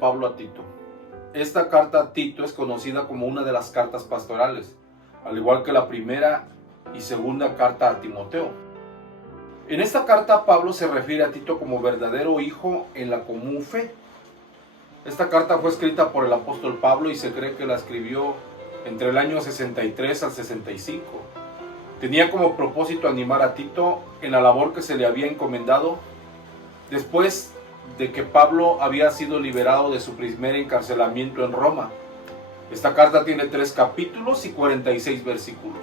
Pablo a Tito. Esta carta a Tito es conocida como una de las cartas pastorales, al igual que la primera y segunda carta a Timoteo. En esta carta Pablo se refiere a Tito como verdadero hijo en la común fe. Esta carta fue escrita por el apóstol Pablo y se cree que la escribió entre el año 63 al 65. Tenía como propósito animar a Tito en la labor que se le había encomendado después de que Pablo había sido liberado de su primer encarcelamiento en Roma. Esta carta tiene 3 capítulos y 46 versículos.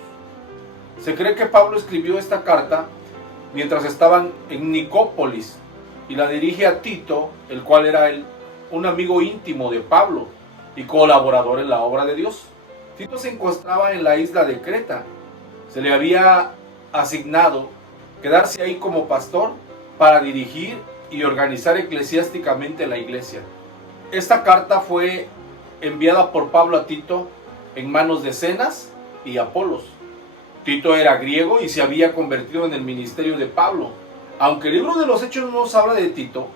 Se cree que Pablo escribió esta carta mientras estaban en Nicópolis y la dirige a Tito, el cual era un amigo íntimo de Pablo y colaborador en la obra de Dios. Tito se encontraba en la isla de Creta. Se le había asignado quedarse ahí como pastor para dirigir y organizar eclesiásticamente la iglesia. Esta carta fue enviada por Pablo a Tito en manos de Zenas y Apolos. Tito era griego y se había convertido en el ministerio de Pablo. Aunque el libro de los Hechos no nos habla de Tito,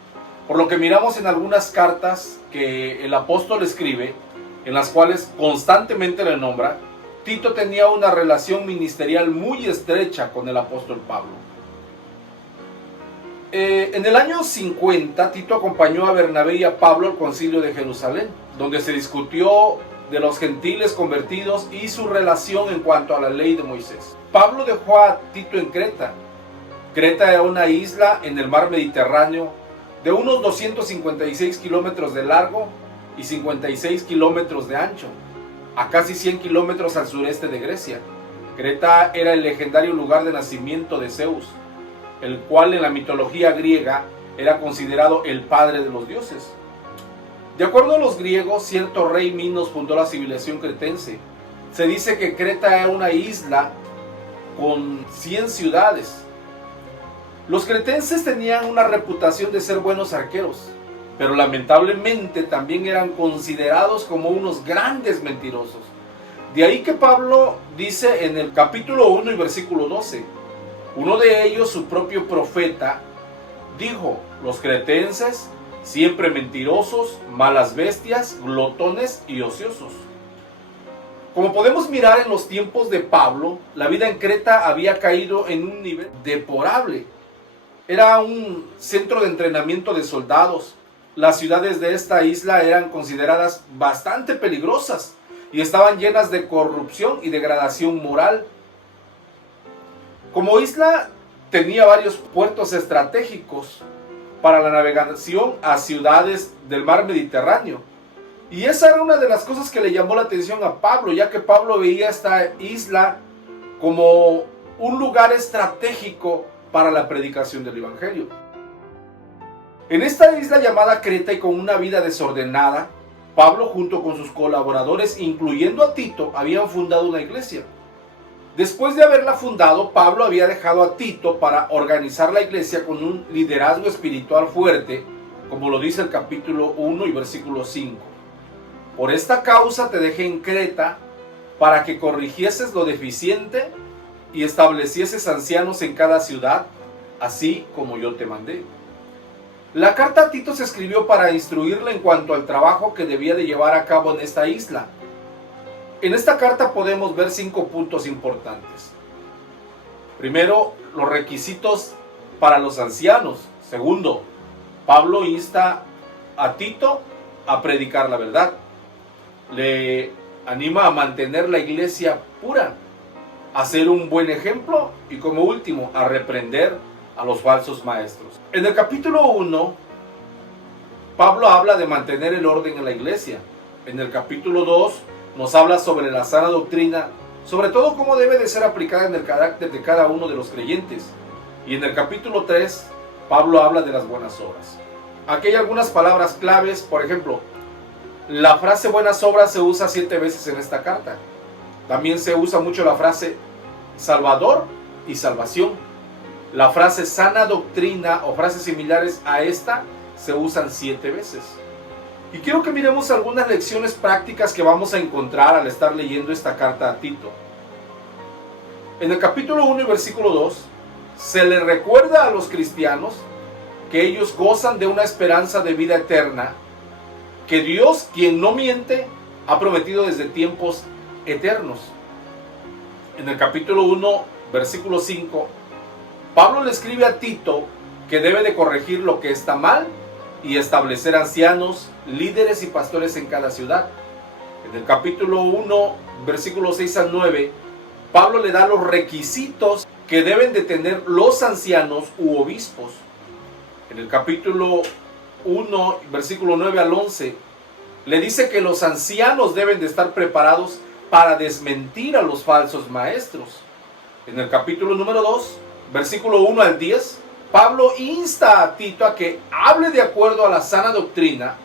por lo que miramos en algunas cartas que el apóstol escribe, en las cuales constantemente le nombra, Tito tenía una relación ministerial muy estrecha con el apóstol Pablo. En el año 50, Tito acompañó a Bernabé y a Pablo al concilio de Jerusalén, donde se discutió de los gentiles convertidos y su relación en cuanto a la ley de Moisés. Pablo dejó a Tito en Creta. Creta era una isla en el mar Mediterráneo de unos 256 kilómetros de largo y 56 kilómetros de ancho, a casi 100 kilómetros al sureste de Grecia. Creta era el legendario lugar de nacimiento de Zeus, el cual en la mitología griega era considerado el padre de los dioses. De acuerdo a los griegos, cierto rey Minos fundó la civilización cretense. Se dice que Creta era una isla con 100 ciudades. Los cretenses tenían una reputación de ser buenos arqueros, pero lamentablemente también eran considerados como unos grandes mentirosos. De ahí que Pablo dice en el capítulo 1 y versículo 12, uno de ellos, su propio profeta, dijo: los cretenses, siempre mentirosos, malas bestias, glotones y ociosos. Como podemos mirar en los tiempos de Pablo, la vida en Creta había caído en un nivel deplorable. Era un centro de entrenamiento de soldados. Las ciudades de esta isla eran consideradas bastante peligrosas y estaban llenas de corrupción y degradación moral. Como isla tenía varios puertos estratégicos para la navegación a ciudades del mar Mediterráneo. Y esa era una de las cosas que le llamó la atención a Pablo, ya que Pablo veía esta isla como un lugar estratégico para la predicación del evangelio. En esta isla llamada Creta y con una vida desordenada, Pablo junto con sus colaboradores, incluyendo a Tito, habían fundado una iglesia. Después de haberla fundado, Pablo había dejado a Tito para organizar la iglesia con un liderazgo espiritual fuerte, como lo dice el capítulo 1 y versículo 5. Por esta causa te dejé en Creta, para que corrigieses lo deficiente y establecieses ancianos en cada ciudad, así como yo te mandé. La carta a Tito se escribió para instruirle en cuanto al trabajo que debía de llevar a cabo en esta isla. En esta carta podemos ver 5 puntos importantes. Primero, los requisitos para los ancianos. Segundo, Pablo insta a Tito a predicar la verdad. Le anima a mantener la iglesia pura, a ser un buen ejemplo y, como último, a reprender a los falsos maestros. En el capítulo 1, Pablo habla de mantener el orden en la iglesia. En el capítulo 2, nos habla sobre la sana doctrina, sobre todo cómo debe de ser aplicada en el carácter de cada uno de los creyentes. Y en el capítulo 3, Pablo habla de las buenas obras. Aquí hay algunas palabras claves. Por ejemplo, la frase buenas obras se usa 7 veces en esta carta. También se usa mucho la frase Salvador y salvación. La frase sana doctrina o frases similares a esta se usan 7 veces. Y quiero que miremos algunas lecciones prácticas que vamos a encontrar al estar leyendo esta carta a Tito. En el capítulo 1 y versículo 2, se le recuerda a los cristianos que ellos gozan de una esperanza de vida eterna que Dios, quien no miente, ha prometido desde tiempos eternos. En el capítulo 1, versículo 5, Pablo le escribe a Tito que debe de corregir lo que está mal y establecer ancianos, líderes y pastores en cada ciudad. En el capítulo 1, versículos 6 al 9, Pablo le da los requisitos que deben de tener los ancianos u obispos. En el capítulo 1, versículo 9 al 11, le dice que los ancianos deben de estar preparados para desmentir a los falsos maestros. En el capítulo número 2, versículo 1 al 10, Pablo insta a Tito a que hable de acuerdo a la sana doctrina,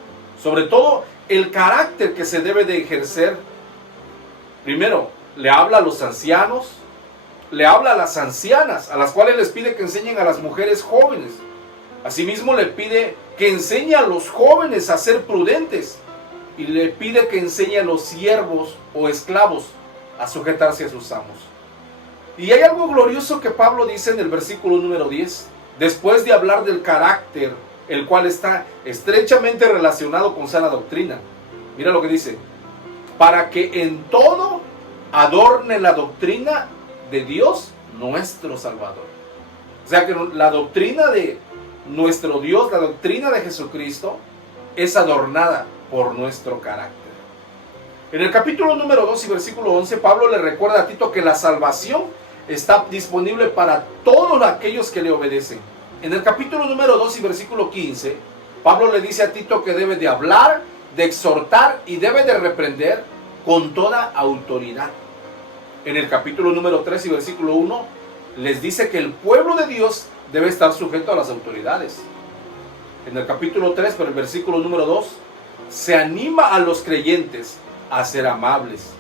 sobre todo el carácter que se debe de ejercer. Primero, le habla a los ancianos, le habla a las ancianas, a las cuales les pide que enseñen a las mujeres jóvenes. Asimismo le pide que enseñe a los jóvenes a ser prudentes y le pide que enseñe a los siervos o esclavos a sujetarse a sus amos. Y hay algo glorioso que Pablo dice en el versículo número 10, después de hablar del carácter, el cual está estrechamente relacionado con sana doctrina. Mira lo que dice: para que en todo adorne la doctrina de Dios nuestro Salvador. O sea que la doctrina de nuestro Dios, la doctrina de Jesucristo, es adornada por nuestro carácter. En el capítulo número 2 y versículo 11, Pablo le recuerda a Tito que la salvación está disponible para todos aquellos que le obedecen. En el capítulo número 2 y versículo 15, Pablo le dice a Tito que debe de hablar, de exhortar y debe de reprender con toda autoridad. En el capítulo número 3 y versículo 1, les dice que el pueblo de Dios debe estar sujeto a las autoridades. En el capítulo 3, pero el versículo número 2, se anima a los creyentes a ser amables.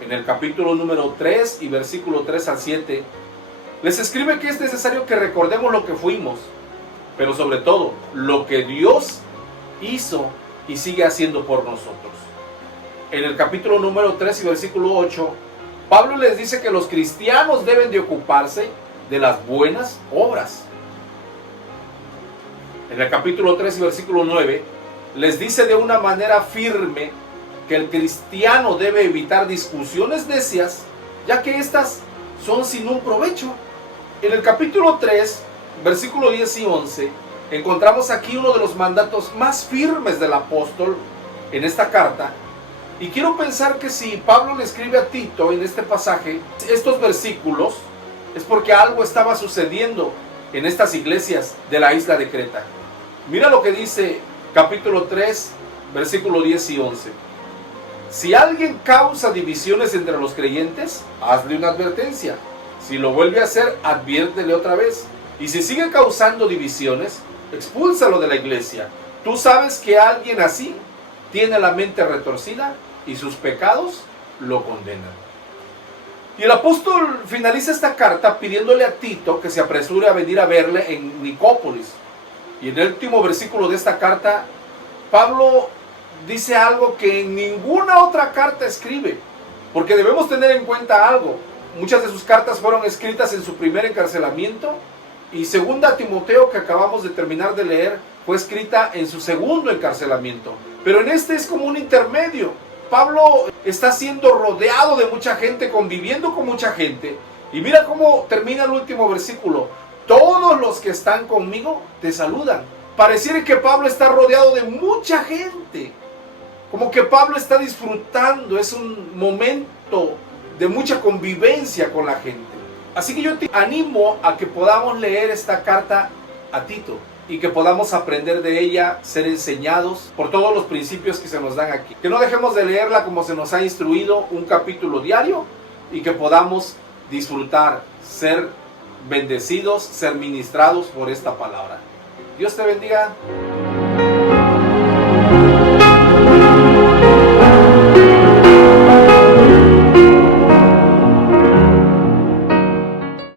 En el capítulo número 3 y versículo 3 al 7, les escribe que es necesario que recordemos lo que fuimos, pero sobre todo lo que Dios hizo y sigue haciendo por nosotros. En el capítulo número 3 y versículo 8, Pablo les dice que los cristianos deben de ocuparse de las buenas obras. En el capítulo 3 y versículo 9, les dice de una manera firme que el cristiano debe evitar discusiones necias, ya que éstas son sin un provecho. En el capítulo 3, versículo 10 y 11, encontramos aquí uno de los mandatos más firmes del apóstol en esta carta. Y quiero pensar que si Pablo le escribe a Tito en este pasaje, estos versículos, es porque algo estaba sucediendo en estas iglesias de la isla de Creta. Mira lo que dice capítulo 3, versículo 10 y 11. Si alguien causa divisiones entre los creyentes, hazle una advertencia. Si lo vuelve a hacer, adviértele otra vez. Y si sigue causando divisiones, expúlsalo de la iglesia. Tú sabes que alguien así tiene la mente retorcida y sus pecados lo condenan. Y el apóstol finaliza esta carta pidiéndole a Tito que se apresure a venir a verle en Nicópolis. Y en el último versículo de esta carta, Pablo dice algo que en ninguna otra carta escribe, porque debemos tener en cuenta algo. Muchas de sus cartas fueron escritas en su primer encarcelamiento, y segunda Timoteo, que acabamos de terminar de leer, fue escrita en su segundo encarcelamiento. Pero en este es como un intermedio. Pablo está siendo rodeado de mucha gente, conviviendo con mucha gente, y mira cómo termina el último versículo: todos los que están conmigo te saludan. Pareciera que Pablo está rodeado de mucha gente, como que Pablo está disfrutando, es un momento de mucha convivencia con la gente. Así que yo te animo a que podamos leer esta carta a Tito y que podamos aprender de ella, ser enseñados por todos los principios que se nos dan aquí. Que no dejemos de leerla como se nos ha instruido, un capítulo diario, y que podamos disfrutar, ser bendecidos, ser ministrados por esta palabra. Dios te bendiga.